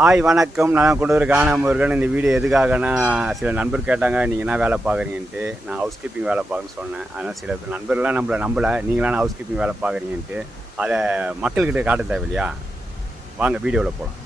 Hi வணக்கம். நான் கொண்டு வர காணாமர்கள். இந்த வீடியோ எதுக்காகனா, சில நண்பர் கேட்டாங்க நீங்கள் என்ன வேலை பார்க்குறீங்கன்ட்டு. நான் ஹவுஸ் கீப்பிங் வேலை பார்க்குறேன்னு சொன்னேன். அதனால் சில நண்பர்லாம் நம்மளை நம்பலை, நீங்களான ஹவுஸ் கீப்பிங் வேலை பார்க்குறீங்கன்ட்டு. அதை மக்கள்கிட்ட காட்ட தேவையில்லையா? வாங்க வீடியோவில் போகலாம்.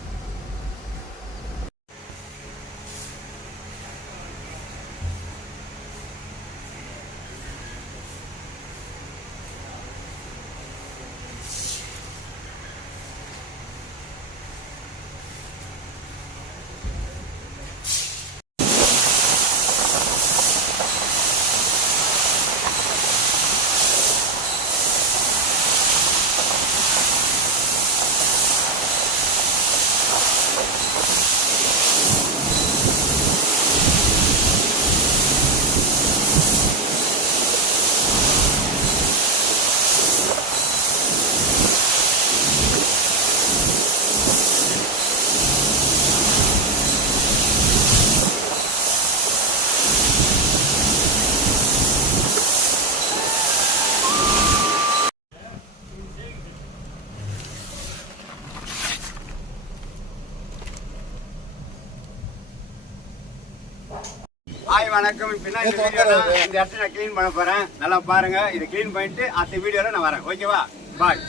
ஹாய் வணக்கம். இப்போ இந்த இடத்த நான் க்ளீன் பண்ண போகிறேன். நல்லா பாருங்கள். இதை க்ளீன் பண்ணிட்டு அடுத்த வீடியோவில் நான் வரேன். ஓகேவா? பாய்.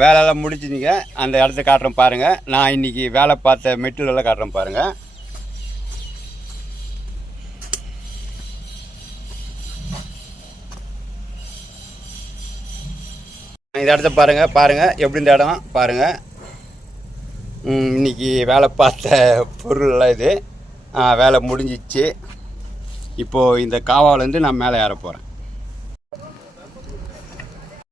வேலையெல்லாம் முடிச்சுங்க. அந்த இடத்த காட்டுறேன் பாருங்கள். நான் இன்றைக்கி வேலை பார்த்த மெட்டீரியலெல்லாம் காட்டுறேன் பாருங்கள். இந்த இடத்த பாருங்கள் எப்படி இந்த இடம் பாருங்கள். இன்றைக்கி வேலை பார்த்த பொருளெல்லாம் இது. வேலை முடிஞ்சிச்சு. இப்போது இந்த காவாலேருந்து நான் மேலே ஏற போகிறேன்.